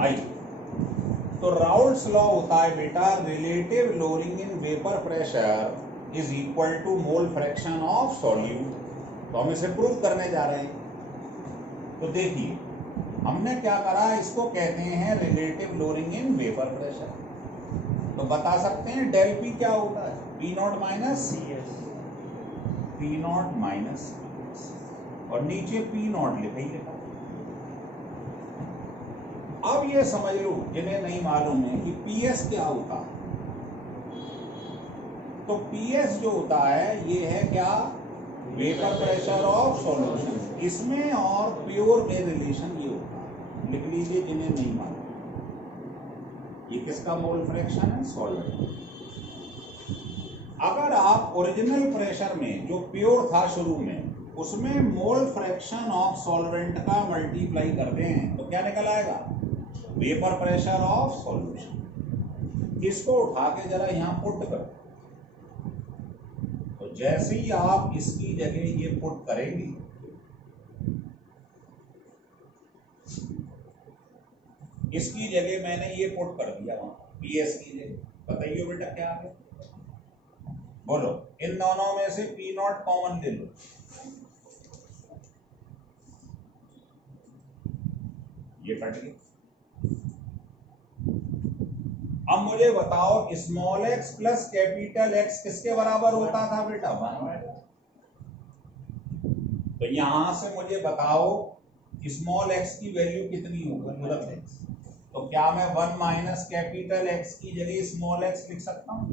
आई। तो Raoult's law होता है बेटा, relative lowering in vapour pressure is equal to mole fraction of solute. तो हम इसे प्रूव करने जा रहे हैं। तो देखिए हमने क्या करा, इसको कहते हैं relative lowering in vapour pressure. तो बता सकते हैं डेल पी क्या होता है, P not minus P not minus, और नीचे पी नॉट लिखा ही लिखा। अब ये समझ लो जिन्हें नहीं मालूम है कि पीएस क्या होता है। तो पीएस जो होता है ये है क्या, वेपर प्रेशर ऑफ सॉल्यूशन। इसमें और प्योर में रिलेशन ये होता है, लिख लीजिए जिन्हें नहीं मालूम। ये किसका मोल फ्रैक्शन है, सॉल्वेंट। अगर आप ओरिजिनल प्रेशर में जो प्योर था शुरू में, उसमें मोल फ्रैक्शन ऑफ सॉल्वेंट का मल्टीप्लाई करते हैं तो क्या निकल आएगा, वेपर प्रेशर ऑफ सॉल्यूशन। इसको उठा के जरा यहां पुट कर, तो जैसे ही आप इसकी जगह ये पुट करेंगे, इसकी जगह मैंने ये पुट कर दिया वहां पीएस की जगह। बताइए बेटा क्या आ गया, बोलो। इन दोनों में से पी नॉट कॉमन ले लो, ये कट गया। अब मुझे बताओ small x plus capital x किसके बराबर होता था बेटा, 1। तो यहां से मुझे बताओ स्मॉल एक्स की वैल्यू कितनी होगी, तो क्या मैं 1 माइनस कैपिटल एक्स की जगह स्मॉल एक्स लिख सकता हूँ,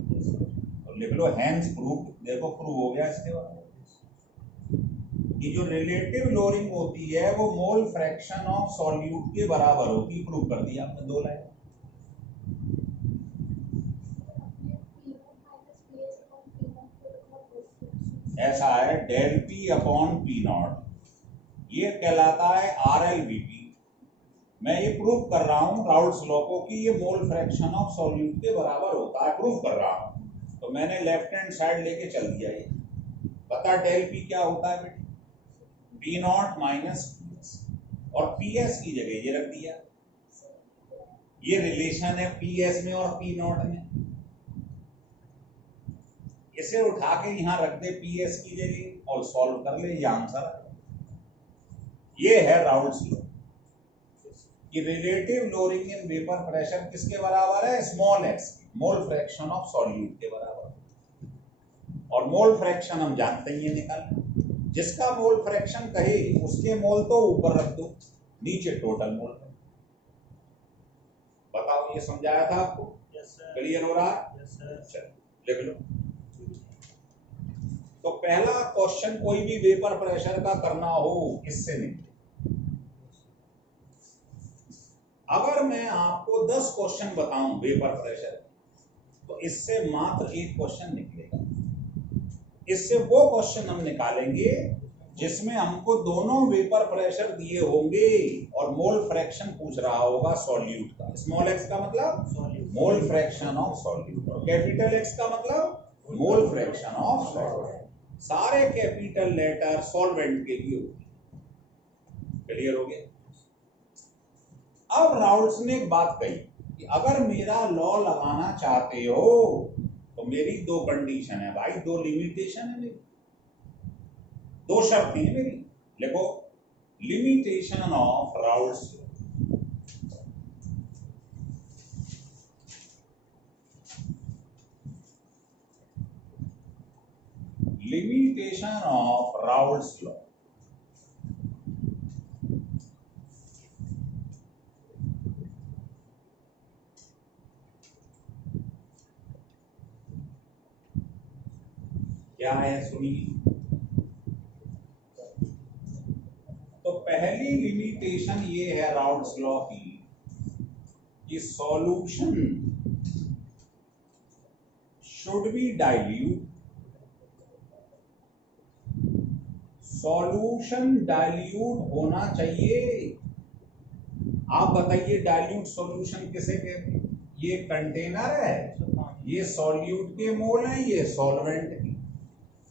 तो लिख लो हैंस प्रूफ। देखो प्रूव हो गया इसके बराबर। कि जो रिलेटिव लोअरिंग होती है वो मोल फ्रैक्शन ऑफ सॉल्यूट के बराबर होती, प्रूव कर दिया आपने 2 लाइन। ऐसा है del P upon P naught, ये कहलाता है RLVP। मैं ये प्रूव कर रहा हूं राउल्ट्स लॉ को कि ये मोल फ्रैक्शन ऑफ सॉल्यूट के बराबर होता है, प्रूव कर रहा हूं। तो मैंने लेफ्ट हैंड साइड लेके चल दिया। ये बता डेल पी क्या होता है बेटा, पी नॉट माइनस पीएस, और पीएस की जगह ये रख दिया। ये रिलेशन है पीएस में और पी नॉट में, इसे उठा के यहां रख दे पीएस की जगह और सॉल्व कर ले, ये आंसर है। ये है राउल्ट्स लॉ कि relative lowering in vapour pressure किसके बराबर है, small x, mole fraction of solute के बराबर। और मोल फ्रैक्शन हम जानते ही निकाल, जिसका मोल फ्रैक्शन कहे उसके मोल तो ऊपर रख दो, नीचे टोटल मोल। बताओ ये समझाया था आपको, क्लियर हो रहा है? चलो लिख लो। तो पहला क्वेश्चन कोई भी वेपर प्रेशर का करना हो इससे निकले। अगर मैं आपको 10 क्वेश्चन बताऊं वेपर प्रेशर, तो इससे मात्र एक क्वेश्चन निकलेगा। इससे वो क्वेश्चन हम निकालेंगे जिसमें हमको दोनों वेपर प्रेशर दिए होंगे और मोल फ्रैक्शन पूछ रहा होगा सॉल्यूट का। स्मॉल एक्स का मतलब मोल फ्रैक्शन ऑफ सॉल्यूट, और कैपिटल एक्स का मतलब मोल फ्रैक्शन ऑफ सॉल्वेंट। सारे कैपिटल लेटर सॉल्वेंट के लिए होगी। क्लियर हो गया? अब राउल्ट्स ने एक बात कही कि अगर मेरा लॉ लगाना चाहते हो तो मेरी 2 कंडीशन है भाई, 2 लिमिटेशन है मेरी, 2 शर्तें हैं मेरी। देखो limitation of Raoult's, limitation of Raoult's law. क्या है सुनिए। तो पहली लिमिटेशन ये है राउल्ट्स लॉ की कि solution should be dilute, solution dilute होना चाहिए। आप बताइए डाइल्यूट सॉल्यूशन किसे कहते हैं? ये कंटेनर है, ये सॉल्यूट के मोल है, ये सॉल्वेंट की।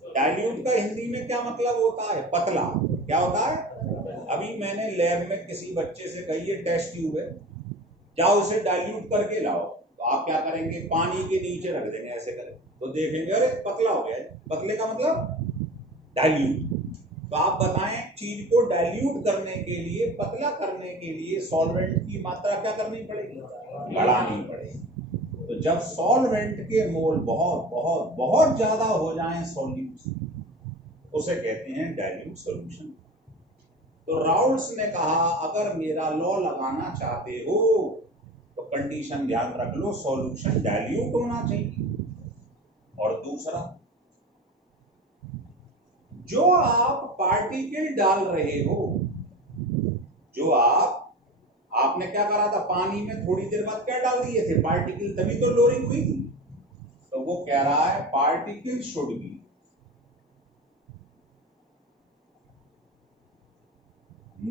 डाइल्यूट का हिंदी में क्या मतलब होता है? पतला। क्या होता है? अभी मैंने लैब में किसी बच्चे से कही है टेस्ट ट्यूब है, जाओ उसे डाइल्यूट करके लाओ, तो आप क्या करेंगे, पानी के नीचे रख देंगे ऐसे करें, तो देखेंगे अरे पतला हो गया है। पतले का मतलब डाइल्यूट। तो आप बताएं चीज को डाइल्यूट करने के लिए, पतला करने के लिए सॉल्वेंट की मात्रा क्या करनी पड़ेगी, बढ़ानी पड़ेगी। तो जब सॉल्वेंट के मोल बहुत बहुत बहुत ज्यादा हो जाएं सॉल्यूट, उसे कहते हैं डाइल्यूट सॉल्यूशन। तो राउल्ट्स ने कहा अगर मेरा लॉ लगाना चाहते हो तो कंडीशन ध्यान रख लो, सॉल्यूशन डाइल्यूट होना चाहिए। और दूसरा, जो आप पार्टिकल डाल रहे हो, जो आपने क्या करा था, पानी में थोड़ी देर बाद क्या डाल दिए थे, पार्टिकल, तभी तो लोरिंग हुई थी। तो वो कह रहा है particle should be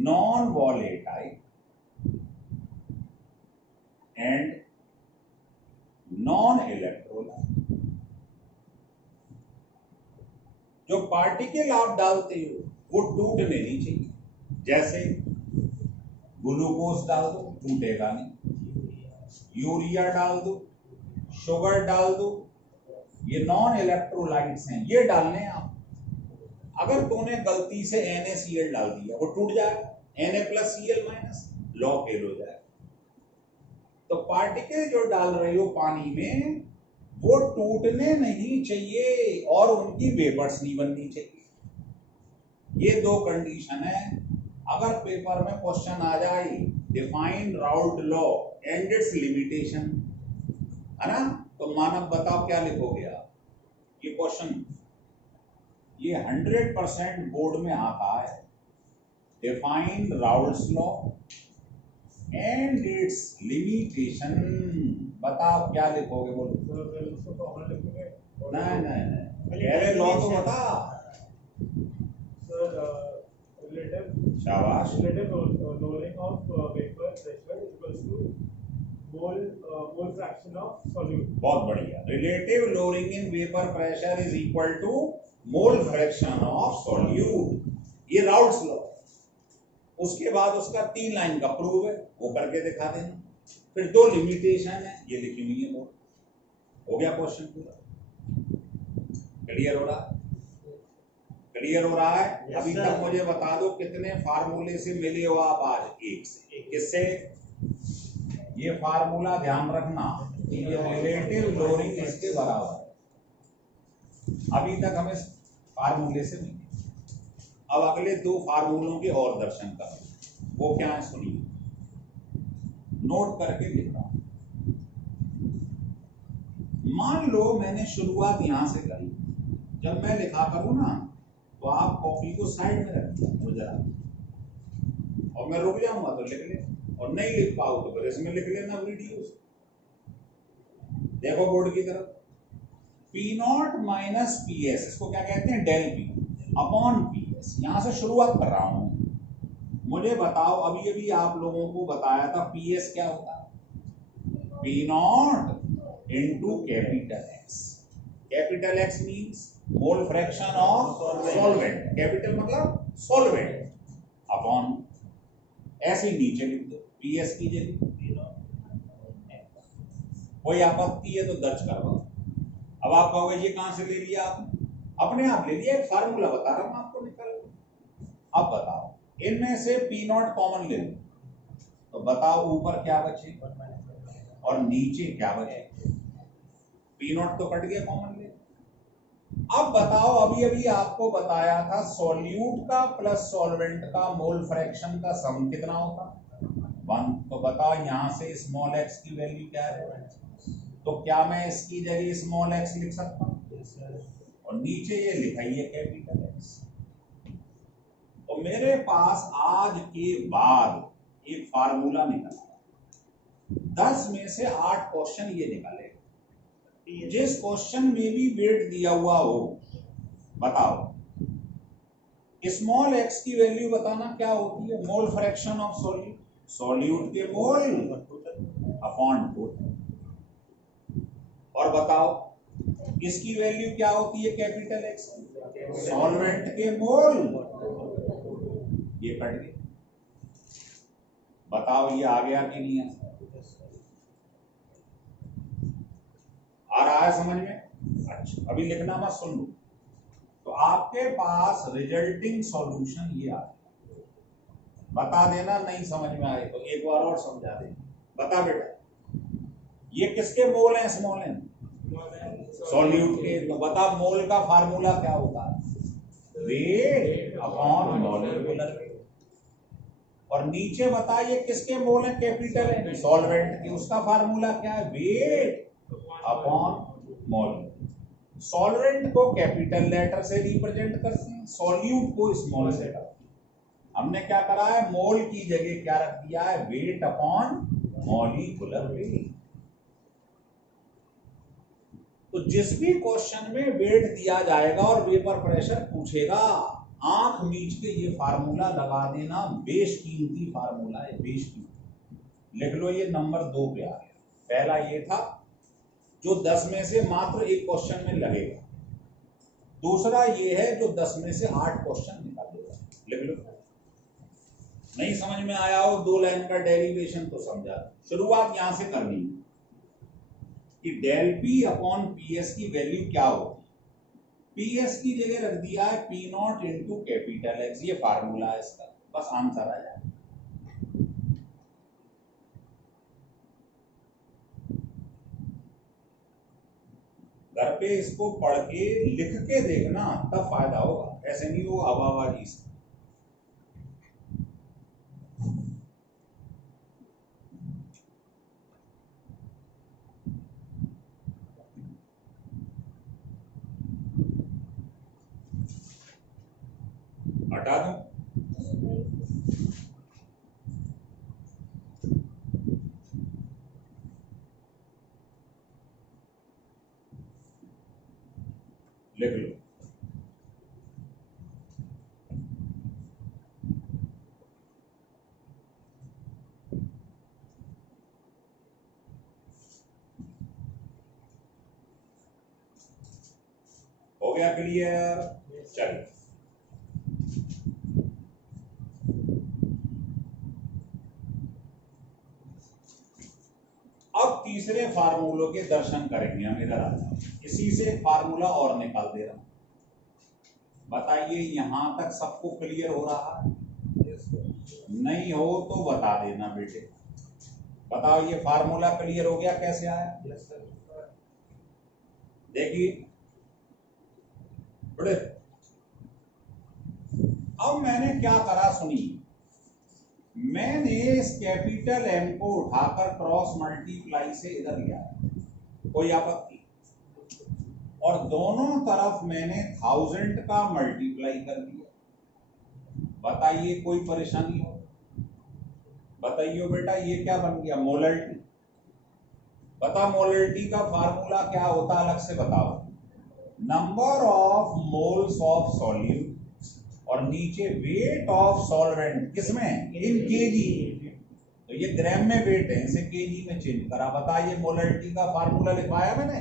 non volatile and non electrolyte. जो पार्टिकल आप डालते हो वो टूटने नहीं चाहिए। जैसे ग्लूकोज डाल दो, टूटेगा नहीं। यूरिया डाल दो, शुगर डाल दो, ये नॉन इलेक्ट्रोलाइट्स हैं, ये डालने हैं आप। अगर तूने गलती से NaCl डाल दिया, वो टूट जाएगा, Na+Cl-, लॉ फेल हो जाएगा। तो पार्टिकल जो डाल रहे हो पानी में वो टूटने नहीं चाहिए और उनकी वेपर्स नहीं बननी चाहिए। ये दो कंडीशन है। अगर पेपर में क्वेश्चन आ जाए define Raoult law and it's limitation, है ना, तो मानव बताओ क्या लिखोगे आप। ये क्वेश्चन ये 100% बोर्ड में आता है। Define Raoult's law and it's limitation, बताओ क्या लिखोगे, बोलो। नहीं नहीं नहीं, पहले लॉ तो बता। शाबाश। lowering of vapor pressure equals to mole fraction of solute. बहुत बढ़िया। Relative lowering in vapour pressure is equal to mole fraction of solute. ये राउल्ट्स लॉ। उसके बाद उसका 3 लाइन का प्रूव है, वो करके दिखा देना। फिर 2 लिमिटेशन है, ये लिखी हुई है बोर्ड। हो गया क्वेश्चन पूरा। क्लियर हो रहा है, क्लियर हो रहा है। yes, अभी तक मुझे बता दो कितने फार्मूले से मिले हो आप आज। एक से। किससे? ये फार्मूला ध्यान रखना, ये रिलेटिव लोअरिंग इसके बराबर है। अभी तक हमें फार्मूले से मिले। अब अगले 2 फार्मूलों के और दर्शन करें। वो क्या है सुनिए, नोट करके लिख रहा हूं। मान लो मैंने शुरुआत यहां से करी, जब मैं लिखा करूं ना तो आप कॉपी को साइड में रख दो जरा, और मैं रुक जाऊंगा तो लिख ले, और नहीं लिख पाओ तो फिर इसमें लिख लेना वीडियो से। देखो बोर्ड की तरफ, P0 माइनस PS, इसको क्या कहते हैं, डेल P अपॉन PS। यहां से शुरुआत कर रहा हूं। मुझे बताओ, अभी अभी आप लोगों को बताया था PS क्या होता है, P0 into capital X। Capital X means mole fraction of solvent, capital मतलब सॉल्वेंट, अपॉन ऐसे ही नीचे लिख दो PS की जगह। कोई आपत्ति है तो दर्ज करवाओ। अब आप कहोगे ये कहां से ले लिया आपने, अपने आप ले लिया, एक फार्मूला बता रहा हूं आपको, निकाल लो। अब बताओ इनमें से P0 कॉमन ले लो, तो बताओ ऊपर क्या बचे और नीचे क्या बचे। P0 तो कट गया, कॉमन ले। अब बताओ, अभी अभी आपको बताया था सॉल्यूट का प्लस सॉल्वेंट का मोल फ्रैक्शन का सम कितना होता, 1। तो बताओ यहां से स्मॉल x की वैल्यू क्या है, तो क्या मैं इसकी जगह स्मॉल x लिख सकता हूं, और नीचे ये लिखाई है कैपिटल X। तो मेरे पास आज के बाद एक फार्मूला निकला, 10 में से 8 क्वेश्चन ये निकाले। जिस क्वेश्चन में भी वेट दिया हुआ हो, बताओ स्मॉल x की वैल्यू बताना क्या होती है, मोल फ्रैक्शन ऑफ सॉल्यूट, सॉल्यूट के मोल अपॉन टोटल। और बताओ इसकी वैल्यू क्या होती है, कैपिटल X, सॉल्वेंट के मोल, ये कट गए। बताओ ये आ गया कि नहीं आ? आ रहा है समझ में? अच्छा, अभी लिखना मत, सुन लो। तो आपके पास रिजल्टिंग सॉल्यूशन ये आ, बता देना नहीं समझ में आए तो एक बार और समझा देना। बता बेटा, ये किसके मोल हैं? स्मॉल एन सॉल्यूट के। तो बता मोल का फार्मूला क्या होता है? Weight upon molecular weight. और नीचे बता ये किसके मोल है? कैपिटल है सॉल्वेंट के, उसका फार्मूला क्या है? Weight upon molecular. सॉल्वेंट को कैपिटल लेटर से रिप्रेजेंट करते हैं, सॉल्यूट को स्मॉल से करते हैं। हमने क्या करा है? मोल की जगह क्या रख दिया है? Weight upon molecular weight. तो जिस भी क्वेश्चन में वेट दिया जाएगा और वेपर प्रेशर पूछेगा, आंख मीच के ये फार्मूला लगा देना। बेशकीमती फार्मूला है, बेशकीमती। लिख लो, ये नंबर 2 पे आ गया। पहला ये था जो 10 में से मात्र एक क्वेश्चन में लगेगा। दूसरा ये है जो 10 में से 8 क्वेश्चन निकालेगा। लिख लो। नहीं समझ में आया हो 2 लाइन का डेरिवेशन तो समझा। शुरुआत यहां से करनी है कि del P upon P S की वैल्यू क्या होगी। पी एस की जगह रख दिया है P naught into capital X, ये फार्मूला है इसका, बस आंसर आ जाए। घर पे इसको पढ़ के लिख के देखना, तब फायदा होगा, ऐसे नहीं वो हवाबाजी से। हटा दूं? लिख लो। हो गया क्लियर? चलिए अब तीसरे फार्मूलों के दर्शन करेंगे हम। इधर आ जाओ, इसी से एक फार्मूला और निकाल दे रहा हूं। बताइए यहां तक सबको क्लियर हो रहा है? नहीं हो तो बता देना बेटे। बताओ ये फार्मूला क्लियर हो गया? कैसे आया? देखिए बड़े, अब मैंने क्या करा सुनी। मैंने इस कैपिटल एम को उठाकर क्रॉस मल्टीप्लाई से इधर लिया, कोई आपत्ति? और दोनों तरफ मैंने 1000 का मल्टीप्लाई कर दिया। बताइए कोई परेशानी हो? बताइए बेटा, ये क्या बन गया? मोलरिटी। बता मोलरिटी का फार्मूला क्या होता, अलग से बताओ। Number of moles of solute और नीचे वेट ऑफ सॉल्वेंट, किसमें? इन केजी। तो ये ग्राम में वेट है, इसे केजी में चेंज करा। बताइए मोलरिटी का फार्मूला लिखवाया मैंने,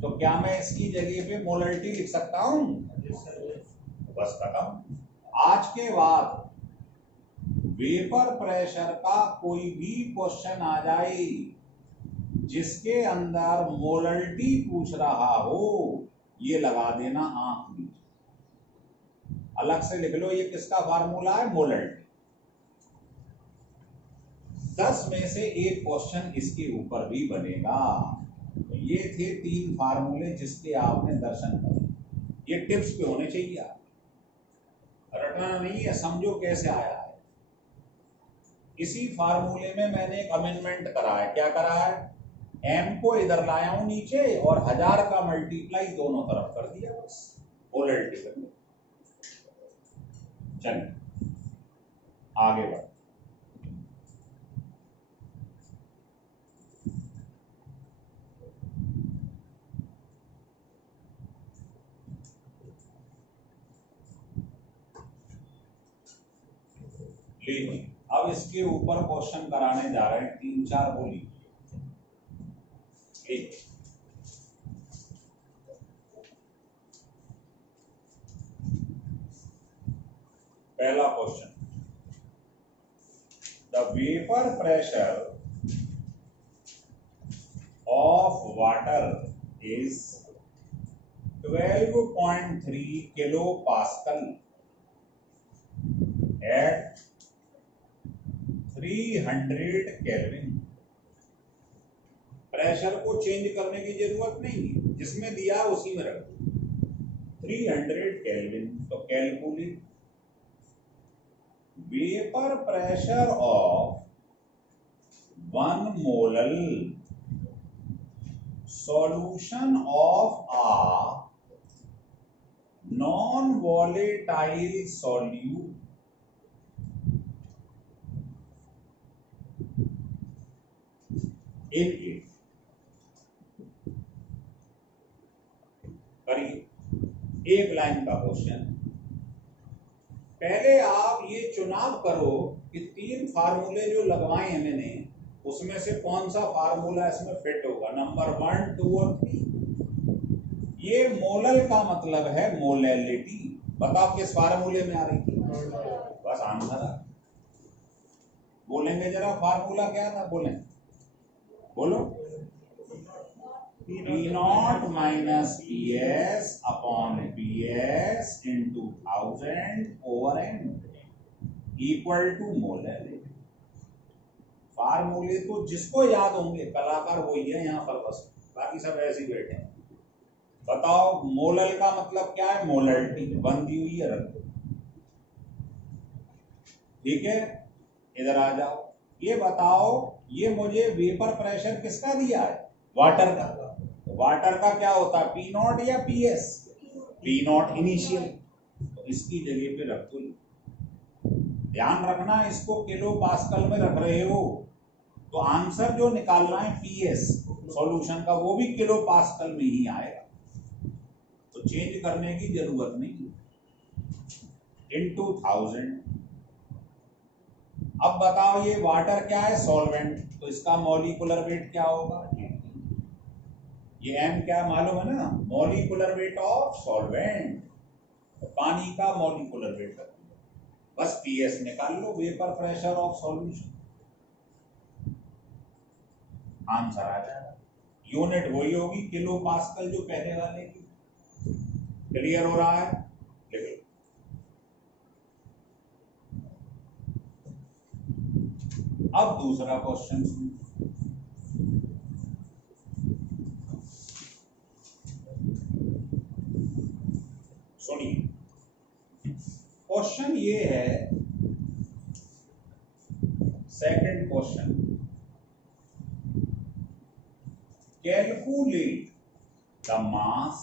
तो क्या मैं इसकी जगह पे मोलरिटी लिख सकता हूं? बस खत्म। आज के बाद वेपर प्रेशर का कोई भी क्वेश्चन आ जाए जिसके अंदर मोलरिटी पूछ रहा हो, ये लगा देना आंख में। अलग से लिख लो, ये किसका फार्मूला है? मोलरिटी। 10 में से एक क्वेश्चन इसके ऊपर भी बनेगा। तो ये थे 3 फार्मूले जिसके आपने दर्शन करे। ये टिप्स पे होने चाहिए, आप रटना नहीं है, समझो कैसे आया है। इसी फार्मूले में मैंने एक अमेंडमेंट करा है। क्या करा है? एम को इधर लाया हूं नीचे और 1000 का मल्टीप्लाई दोनों तरफ कर दिया, बस मोलरिटी कर दिया। चलिए आगे बढ़। लीजिए अब इसके ऊपर क्वेश्चन कराने जा रहे हैं, 3-4 बोली। पहला question, the vapour pressure of water is 12.3 kilo pascal at 300 kelvin. Pressure को चेंज करने की जरूरत नहीं है, जिसमें दिया उसी में रख दो 300 केल्विन। तो calculate vapour pressure of 1 molal solution of a non-volatile solute in it। करिए एक लाइन का क्वेश्चन। पहले आप ये चुनाव करो कि 3 फार्मूले जो लगवाए हैं मैंने, उसमें से कौन सा फार्मूला इसमें फिट होगा, नंबर 1, 2 और 3। ये मोलल का मतलब है मोलैलिटी। बताओ किस फार्मूले में आ रही थी? बस आंसर आ। बोलेंगे जरा फार्मूला क्या था? बोलो। P0 minus PS upon PS into 1000 over n equal to molality. फार्मूले तो जिसको याद होंगे, कलाकार वही है यहाँ पर, बस बाकी सब ऐसे ही बैठे हैं। बताओ मोलल का मतलब क्या है? मोलैलिटी बंदी हुई है, रख दो। ठीक है, इधर आ जाओ। ये बताओ, ये मुझे वेपर प्रेशर किसका दिया है? वाटर का। वाटर का क्या होता है? P0 या PS? P0 इनिशियल, तो इसकी जगह पे रख दो। ध्यान रखना, इसको किलो पास्कल में रख रहे हो तो आंसर जो निकालना है PS सॉल्यूशन का, वो भी किलो पास्कल में ही आएगा, तो चेंज करने की जरूरत नहीं। इनटू 1000। अब बताओ ये वाटर क्या है? सॉल्वेंट, तो इसका मॉलिक्यूलर वेट क्या होगा? ये M क्या मालूम है ना? Molecular weight of solvent. तो पानी का मॉलिक्यूलर वेट, बस PS निकाल लो, vapour pressure of solution, answer आ जाएगा। यूनिट वही होगी किलो पास्कल जो पहले वाले की। क्लियर हो रहा है? देखिए अब दूसरा क्वेश्चन सुनिए। क्वेश्चन ये है, second question, calculate the mass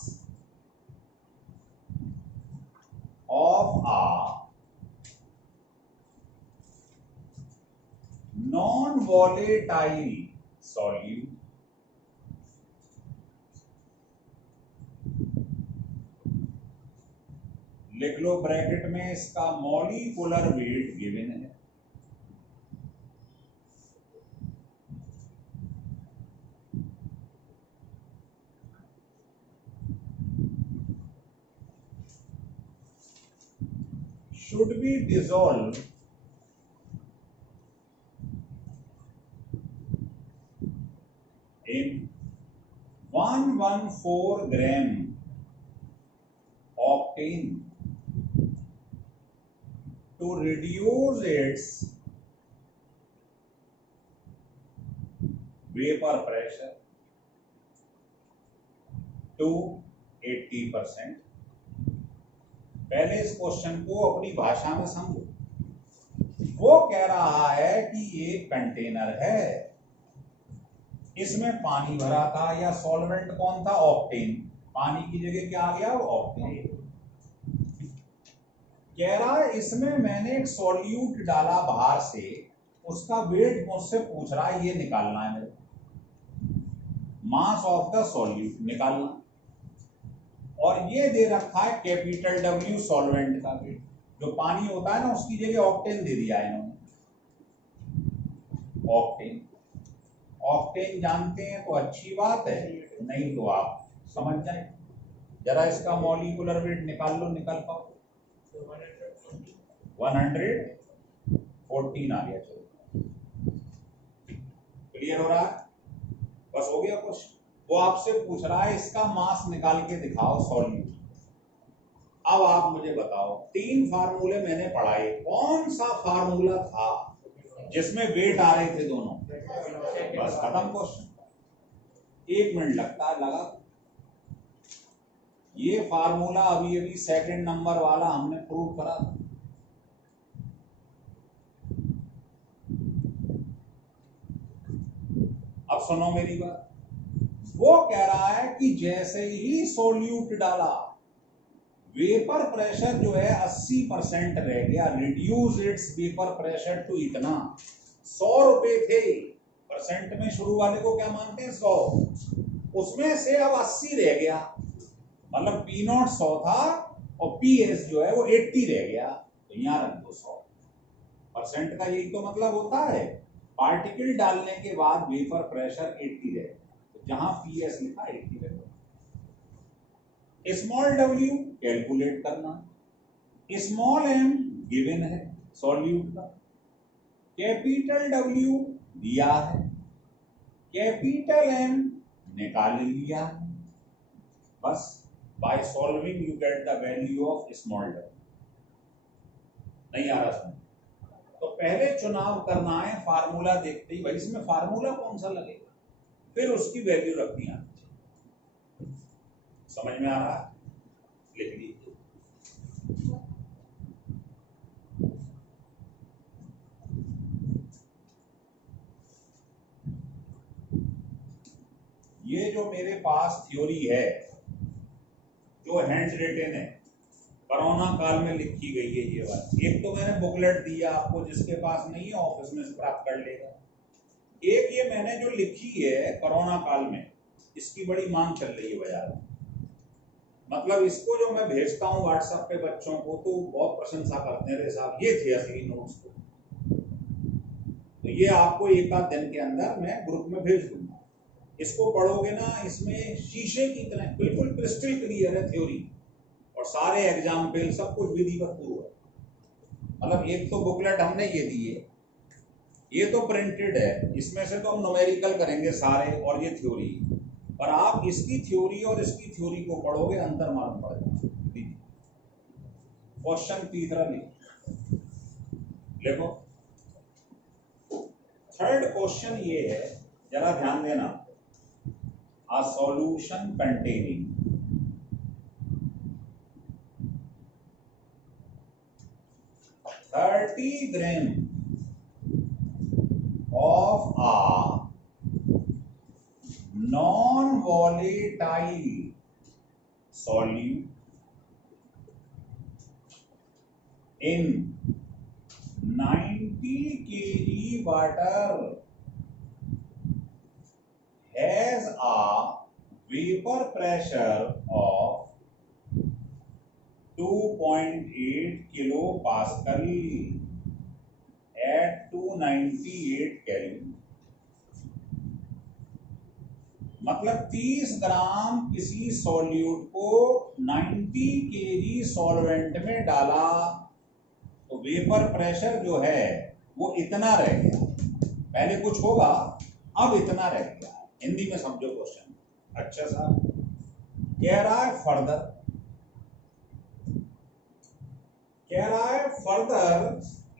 of a non-volatile solute लिख लो ब्रैकेट में, इसका मॉलिक्यूलर वेट गिवन है। should be dissolved in 114 gram octane to reduce its vapor pressure to 80%। पहले इस क्वेश्चन को अपनी भाषा में समझो। वो कह रहा है कि ये कंटेनर है, इसमें पानी भरा था, या सॉल्वेंट कौन था? ऑक्टेन। पानी की जगह क्या आ गया? ऑक्टेन। कह रहा है इसमें मैंने एक सॉल्यूट डाला बाहर से, उसका वेट मुझसे पूछ रहा है, ये निकालना है मेरे, मास ऑफ द सॉल्यूट निकालना। और ये दे रखा है कैपिटल W सॉल्वेंट का वेट, जो पानी होता है ना उसकी जगह ऑक्टेन दे दिया है इन्होंने। ऑक्टेन, ऑक्टेन जानते हैं तो अच्छी बात है, नहीं तो आप समझ जाए। जरा इसका मॉलिक्यूलर वेट निकाल लो, निकाल पाओ। 114 आ गया। चलो क्लियर हो रहा है? बस हो गया क्वेश्चन। वो आपसे पूछ रहा है इसका मास निकाल के दिखाओ सॉल्यूट। अब आप मुझे बताओ, 3 फार्मूले मैंने पढ़ाए, कौन सा फार्मूला था जिसमें वेट आ रहे थे दोनों? बस खत्म क्वेश्चन। 1 मिनट लगता है, लगा। ये फार्मूला अभी अभी सेकंड नंबर वाला हमने प्रूव करा था। अब सुनो मेरी बात। वो कह रहा है कि जैसे ही सोल्यूट डाला, वेपर प्रेशर जो है 80% रह गया, reduce its vapour pressure to इतना। 100 रुपए थे, परसेंट में शुरू वाले को क्या मानते हैं? 100। उसमें से अब 80 रह गया, मतलब पी नॉट 100 था और पी एस जो है वो 80 रह गया, तो यहाँ रख दो 100। परसेंट का यही तो मतलब होता है, पार्टिकल डालने के बाद वेपर प्रेशर 80 रहे, तो जहां पी एस लिखा 80 रहे। स्मॉल डब्ल्यू कैलकुलेट करना, स्मॉल एम गिवन है सॉल्यूट का, कैपिटल डब्ल्यू दिया है, कैपिटल एम निकाल लिया है। बस by solving you get the value of small W. नहीं आ रहा समझ? तो पहले चुनाव करना है फार्मूला देखते ही, भाई इसमें फार्मूला कौन सा लगेगा, फिर उसकी वैल्यू रखनी है। समझ में आ रहा है? लिख लीजिए। ये जो मेरे पास थ्योरी है, जो हैंड रिटन है, कोरोना काल में लिखी गई है ये बात। एक तो मैंने बुकलेट दिया आपको, जिसके पास नहीं है ऑफिस में से प्राप्त कर लेगा। एक ये मैंने जो लिखी है कोरोना काल में, इसकी बड़ी मांग चल रही है बाजार में। मतलब इसको जो मैं भेजता हूँ व्हाट्सएप पे बच्चों को, तो बहुत प्रशंसा करते हैं, अरे साहब ये थे असली नोट्स। तो ये आपको एक आध दिन के अंदर मैं ग्रुप में भेज दूंगा। इसको पढ़ोगे ना, इसमें शीशे की तरह बिल्कुल क्रिस्टल क्लियर है थ्योरी, और सारे एग्जाम्पल सब कुछ विधिवत पूर्व है। मतलब एक तो बुकलेट हमने ये दी है, ये तो प्रिंटेड है, इसमें से तो हम न्यूमेरिकल करेंगे सारे, और ये थ्योरी। पर आप इसकी थ्योरी और इसकी थ्योरी को पढ़ोगे, अंतर मालूम पड़ जाएगा। क्वेश्चन तीसरा देखो, थर्ड क्वेश्चन ये है, जरा ध्यान देना। A solution containing 30 grams of a non-volatile solute in 90 kg water has a vapor pressure of 2.8 kilopascal at 298 Kelvin। मतलब 30 ग्राम किसी सॉल्यूट को 90 केजी सॉल्वेंट में डाला, तो वेपर प्रेशर जो है वो इतना रह गया। पहले कुछ होगा, अब इतना रह गया। हिंदी में समझो क्वेश्चन। अच्छा साहब, कह रहा है फर्दर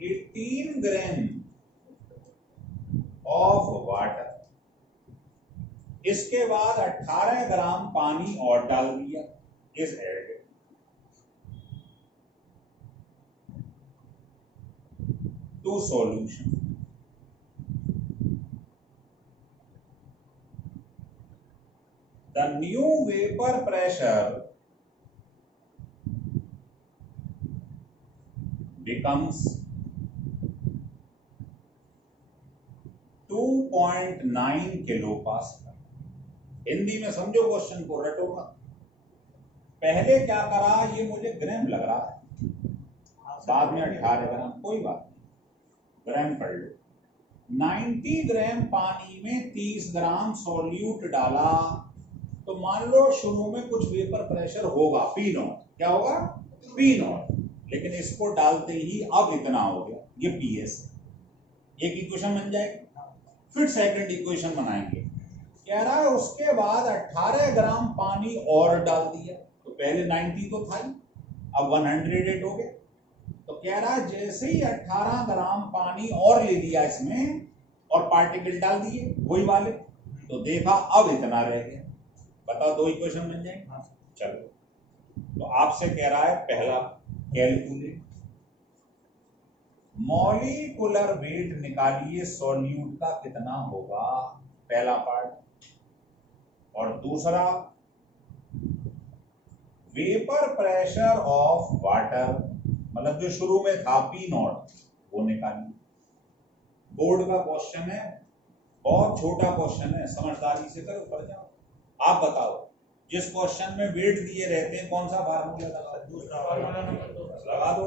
18 ग्राम ऑफ वाटर, इसके बाद 18 ग्राम पानी और डाल दिया इस add to solution. The new vapor pressure becomes 2.9 kilopascal। Hindi में समझो क्वेश्चन को, रटो मत। पहले क्या करा, ये मुझे ग्राम लग रहा है, बाद में 18 ग्राम, कोई बात नहीं, ग्राम पढ़ लो। 90 ग्राम पानी में 30 ग्राम सॉल्यूट डाला, तो मान लो शुरू में कुछ वेपर प्रेशर होगा, पी नॉट। क्या होगा? P not. लेकिन इसको डालते ही अब इतना हो गया, ये पी एस। एक इक्वेशन बन जाएगी। फिर सेकंड इक्वेशन बनाएंगे कि कह रहा है उसके बाद 18 ग्राम पानी और डाल दिया, तो पहले 90 तो था ही, अब 108 हो गया। तो कह रहा है जैसे ही 18 ग्राम पानी और ले लिया इसमें और पार्टिकल डाल दिए वही वाले, तो देखा अब इतना रह गया। बताओ दो इक्वेशन बन जाएंगे। चलो, तो आपसे कह रहा है पहला कैलकुलेट मॉलिक्यूलर वेट निकालिए सॉल्यूट का कितना होगा, पहला पार्ट। और दूसरा वेपर प्रेशर ऑफ वाटर, मतलब जो शुरू में था पी नॉट, वो निकालिए। बोर्ड का क्वेश्चन है, बहुत छोटा क्वेश्चन है, समझदारी से करो, पढ़ जाओ। आप बताओ जिस क्वेश्चन में वेट दिए रहते हैं कौन सा फार्मूला लगा दो।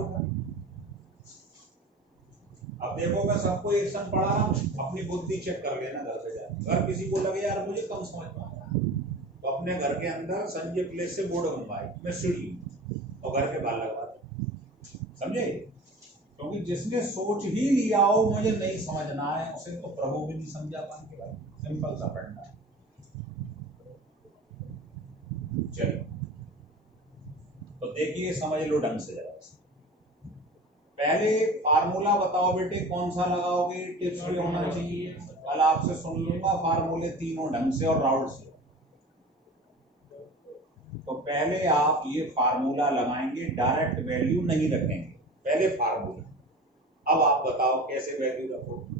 अब देखो मैं सबको एक संग पढ़ा रहा हूं, अपनी बुद्धि चेक कर लेना घर पे जाकर। अगर किसी को लगे यार मुझे कम समझ में आया तो अपने घर के अंदर संजय प्लेस से बोर्ड बनवाए, मैं सीढ़ी और घर के बाहर लगवा दे, समझे? क्योंकि जिसने सोच ही लिया हो मुझे नहीं समझना है, उसे तो प्रभु भी नहीं समझा पाएंगे भाई। सिंपल सा पढ़ना है। चलो तो देखिए, समझ लो ढंग से जरा। पहले फार्मूला बताओ बेटे, कौन सा लगाओगे, टिप्स भी होना चाहिए। कल आपसे सुन लूंगा फार्मूले तीनों ढंग से और राउंड से। तो पहले आप ये फार्मूला लगाएंगे, डायरेक्ट वैल्यू नहीं रखेंगे, पहले फार्मूला। अब आप बताओ कैसे वैल्यू रखोगे।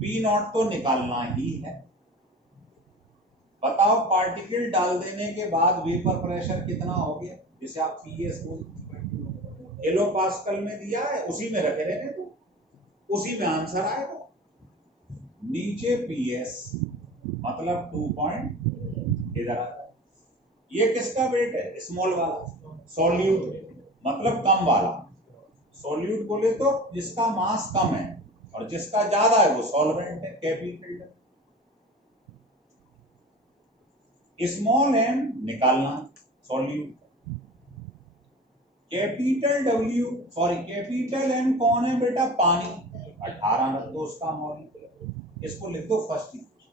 पी नॉट तो निकालना ही है। बताओ पार्टिकल डाल देने के बाद वेपर प्रेशर कितना हो गया, जिसे आप पीएस बोलते हैं। किलो पास्कल में दिया है, उसी में रखे रहने तो उसी में आंसर आएगा। नीचे पीएस मतलब 2 पॉइंट इधर आ। ये किसका वेट है, स्मॉल वाला। सॉल्यूट मतलब कम वाला। सॉल्यूट बोले तो जिसका मास कम है और जिसका ज्यादा है वो सॉल्वेंट है, कैपिटल। स्मॉल एम निकालना solute, capital W sorry capital M कौन है बेटा, पानी। 18 रख दो उसका मॉलिक्यूलर, इसको लिख दो फर्स्ट इक्वेशन,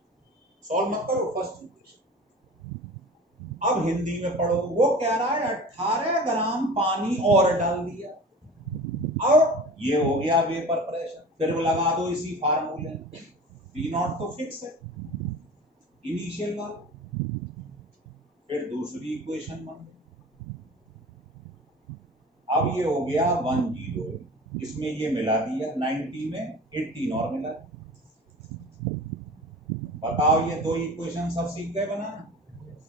सॉल्व मत करो फर्स्ट इक्वेशन। अब हिंदी में पढ़ो, वो कह रहा है 18 ग्राम पानी और डाल दिया, अब ये हो गया वेपर प्रेशर। फिर लगा दो इसी फार्मूले में, पी नॉट तो फिक्स है इनिशियल वाला। फिर दूसरी इक्वेशन बन गई। अब ये हो गया 10, इसमें ये मिला दिया, 90 में 18 और मिला। बताओ ये दो इक्वेशन सब सीख गए बनाना,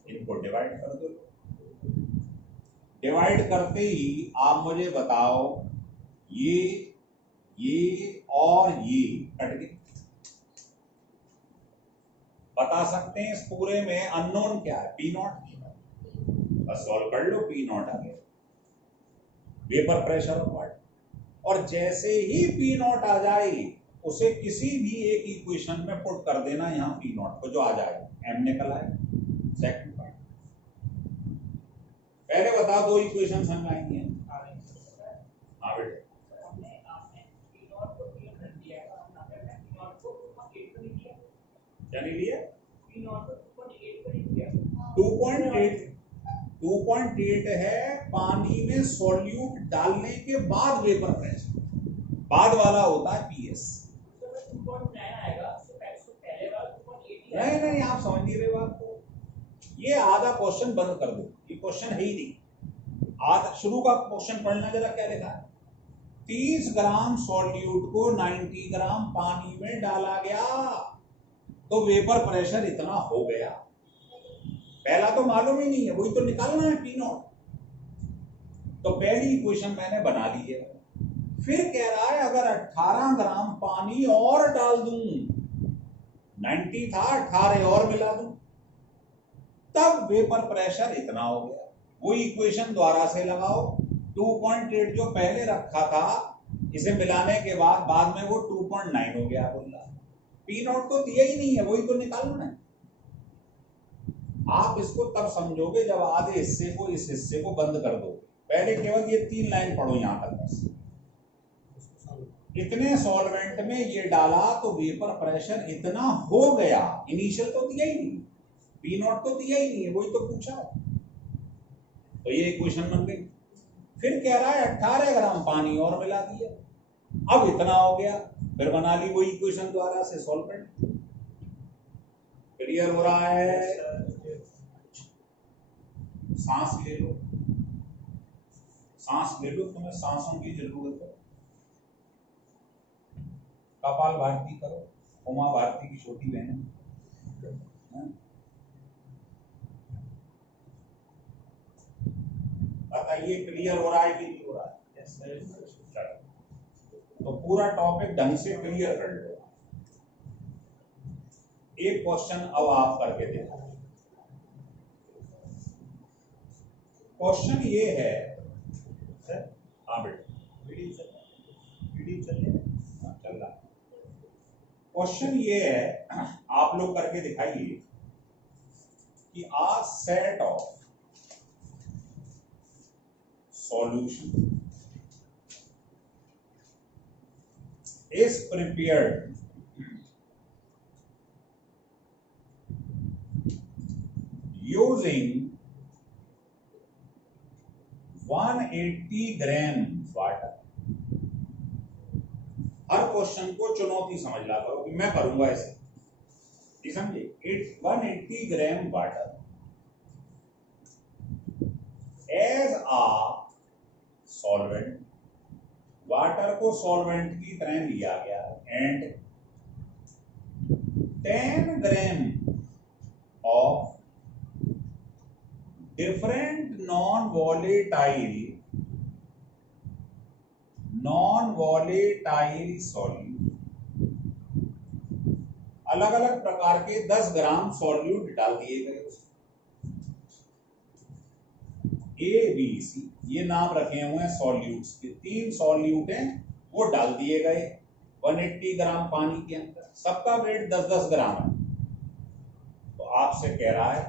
इनको डिवाइड कर दो। डिवाइड करते ही आप मुझे बताओ ये और ये कट गए। बता सकते हैं इस पूरे में अननोन क्या है, पी नॉट। बस सॉल्व कर लो, पी नॉट आ गया, वेपर प्रेशर ऑफ वाटर। और जैसे ही पी नॉट आ जाए उसे किसी भी एक इक्वेशन में पुट कर देना, यहाँ पी नॉट को जो आ जाएगा, एम निकल आए। सेकंड पॉइंट, पहले बताओ दो इक्वेशन समझाएंगे। हाँ बेटे, क्या नहीं लिया, 2.8 है पानी में सॉल्यूट डालने के बाद वेपर प्रेशर, बाद वाला होता है पीएस। नहीं आप समझ नहीं रहे बात को। ये आधा क्वेश्चन बंद कर दो, ये क्वेश्चन है ही नहीं। आधा शुरू का क्वेश्चन पढ़ना जरा, क्या लिखा है। 30 ग्राम सॉल्यूट को 90 ग्राम पानी में डाला गया तो वेपर प्रेशर इतना हो गया। पहला तो मालूम ही नहीं है, वही तो निकालना है पी नॉट। तो पहली इक्वेशन मैंने बना ली है। फिर कह रहा है अगर 18 ग्राम पानी और डाल दूं, 90 था 18 और मिला दूं, तब वेपर प्रेशर इतना हो गया। वही इक्वेशन द्वारा से लगाओ, 2.8 जो पहले रखा था इसे मिलाने के बाद में वो 2.9 हो गया। बोल रहा पी नॉट तो दिया ही नहीं है, वही तो निकालना है। आप इसको तब समझोगे जब आधे हिस्से को इस हिस्से को बंद कर दो। पहले केवल ये 3 लाइन पढ़ो यहां तक बस। इतने सॉल्वेंट में ये डाला तो वेपर प्रेशर इतना हो गया, इनिशियल तो दिया ही नहीं। पी नॉट तो दिया ही नहीं है, वही तो पूछा है, तो ये इक्वेशन बन गई। फिर कह रहा है 18 ग्राम पानी और मिला दिया, अब इतना हो गया, फिर बना ली वही इक्वेशन द्वारा से सॉल्वेंट। क्लियर हो रहा है? सांस ले लो, सांस ले लो, तुम्हें सांसों की जरूरत है। कपाल भारती करो, उमा भारती की छोटी बहन है। बताइए क्लियर हो रहा है कि नहीं हो रहा है? तो पूरा टॉपिक ढंग से क्लियर कर लो। एक क्वेश्चन अब आप करके देखो। क्वेश्चन ये है, हाँ बेटा वीडियो चल रहा। क्वेश्चन ये है, आप लोग करके दिखाइए कि a set of solution is prepared using 180 gram water. हर क्वेश्चन को चुनौती समझ ला करो कि मैं करूंगा ऐसे, समझे? 180 ग्राम वाटर एज आ सॉल्वेंट, वाटर को सॉल्वेंट की तरह लिया गया, and 10 gram of different non volatile solute, अलग अलग प्रकार के 10 ग्राम सॉल्यूट डाल दिए गए। ए बी सी ये नाम रखे हुए हैं सॉल्यूट्स के, 3 सॉल्यूट हैं, वो डाल दिए गए 180 ग्राम पानी के अंदर, सबका वेट 10-10 ग्राम है। तो आपसे कह रहा है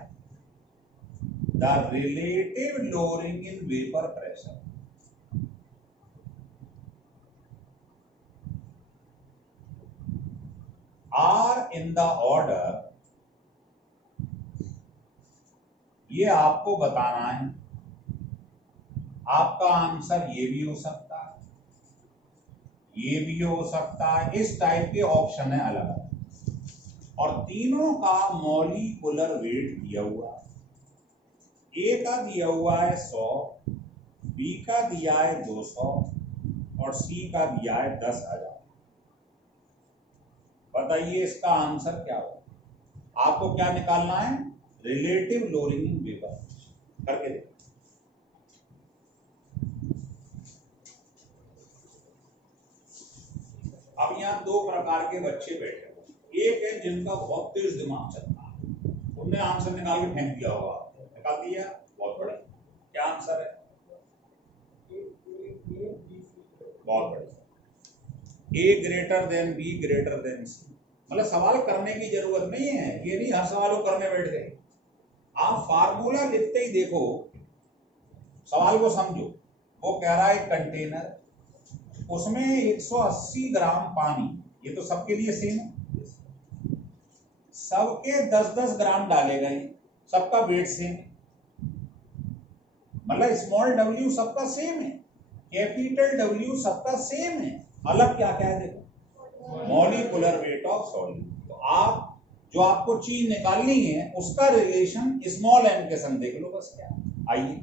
the relative lowering in vapour pressure, are in the order, ये आपको बताना है। आपका आंसर ये भी हो सकता है, ये भी हो सकता है, इस टाइप के ऑप्शन है अलग अलग, और तीनों का मॉलिक्यूलर वेट दिया हुआ है। ए का दिया हुआ है 100, बी का दिया है 200 और सी का दिया है 10,000। बताइए इसका आंसर क्या होगा? आपको क्या निकालना है? रिलेटिव लोअरिंग इन वेपर, करके देखो। अब यहाँ 2 प्रकार के बच्चे बैठे हुए, एक है जिनका बहुत तेज दिमाग चलता है, उनने आंसर निकाल के फेंक दिया होगा, निकाल दिया, बहुत बड़ा। क्या आंसर है? बहुत बड़ा। A greater than B greater than C, मतलब सवाल करने की जरूरत नहीं है, ये नहीं हर सवाल को करने बैठ गए। आप फार्मूला लिखते ही देखो, सवाल को समझो। वो कह रहा है कंटेनर, उसमें 180 ग्राम पानी, ये तो सबके लिए सेम है, सबके 10-10 ग्राम डाले गए, सबका वेट सेम है, मतलब स्मॉल डब्ल्यू सबका सेम है, कैपिटल डब्ल्यू सबका सेम है, अलग क्या क्या है देखो, मॉलिक्यूलर वेट ऑफ सॉल्यूट। तो आप जो आपको चीज निकालनी है उसका रिलेशन स्मॉल एम के संग देख लो, बस। क्या आइए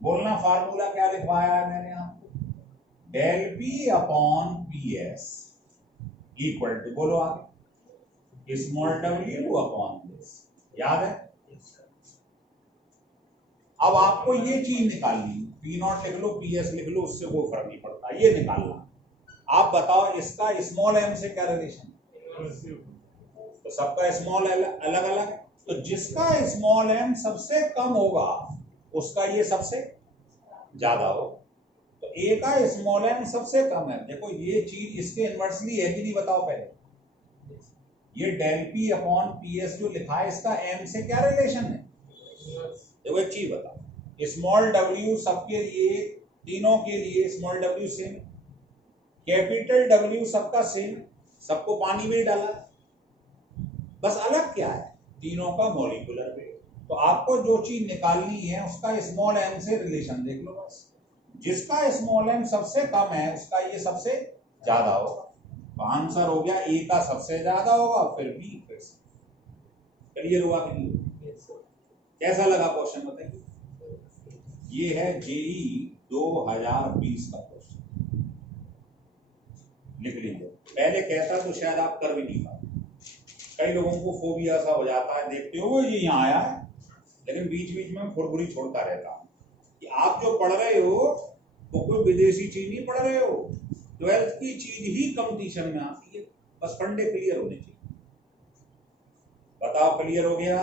बोलना, फार्मूला क्या लिखवाया है मैंने आपको? Del P upon P S equal to, बोलो आगे, स्मॉल डब्ल्यू अपॉन दिस, याद है? अब आपको ये चीज निकालनी, पी नॉट लिख लो, पी एस लिख लो, उससे कोई फर्क नहीं पड़ता, ये निकालना। आप बताओ इसका स्मॉल एम से क्या रिलेशन? तो सबका स्मॉल अलग अलग है, तो जिसका स्मॉल एम सबसे कम होगा उसका ये सबसे ज्यादा होगा। तो ए का स्मॉल एम सबसे कम है, देखो ये चीज इसके इनवर्सली है कि नहीं, बताओ पहले। ये del P upon P S जो लिखा है, इसका एम से क्या रिलेशन है? देखो एक चीज बताओ, स्मॉल डब्ल्यू सबके लिए, तीनों के लिए small W same, capital W सबका सेम, सबको पानी में डाला, बस अलग क्या है? तीनों का मॉलिक्यूलर वेट। तो आपको जो चीज निकालनी है उसका स्मॉल m से रिलेशन देख लो बस। जिसका स्मॉल m सबसे कम है उसका ये सबसे ज्यादा होगा। तो आंसर हो गया ए का सबसे ज्यादा होगा, फिर बी, फिर सी। क्लियर हुआ कि नहीं? कैसा लगा क्वेश्चन बताइए। ये है जेई 2020 का क्वेश्चन, लिख लीजिए। पहले कहता तो शायद आप कर भी नहीं पाते। कई लोगों को फोबिया सा हो जाता है, देखते हो ये यहाँ आया है, लेकिन बीच बीच में फुरफुरी छोड़ता रहता है कि आप जो पढ़ रहे हो वो कोई विदेशी चीज नहीं पढ़ रहे हो, 12th की चीज ही कंपटीशन में आती है। बस फंडे क्लियर होने चाहिए। बताओ क्लियर हो गया?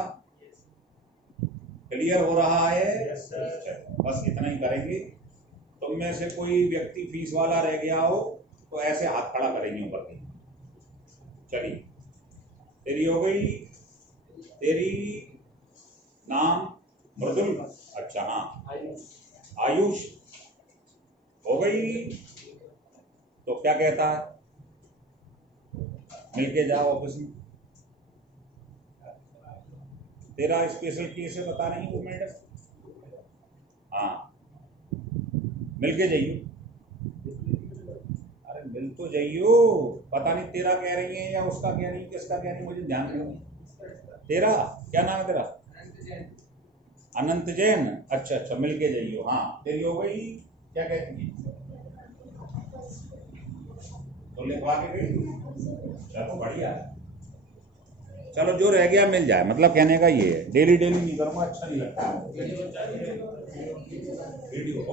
क्लियर हो रहा है? Yes, sir. बस इतना ही करेंगे। तुम में से कोई व्यक्ति फीस वाला रह गया हो तो ऐसे हाथ खड़ा करेंगे ऊपर की। चलिए, तेरी हो गई, तेरी नाम मृदुल, अच्छा हाँ आयुष हो गई। तो क्या कहता है, मिलके जाओ ऑफिस में। तेरा स्पेशल केस है बता रही वो मैडम। हाँ मिलके जाइयो। अरे मिल तो जाइयो, पता नहीं तेरा कह रही है या उसका कह रही है, किसका कह रही है मुझे ध्यान नहीं है। तेरा क्या नाम है तेरा? अनंत जैन। अच्छा अच्छा, मिलके जाइयो। हाँ तेरी हो गई, क्या कहती है तो लिखवा के गई। चलो बढ़िया, चलो जो रह गया मिल जाए, मतलब कहने का ये है। डेली डेली नहीं करूँगा, अच्छा नहीं लगता वीडियो।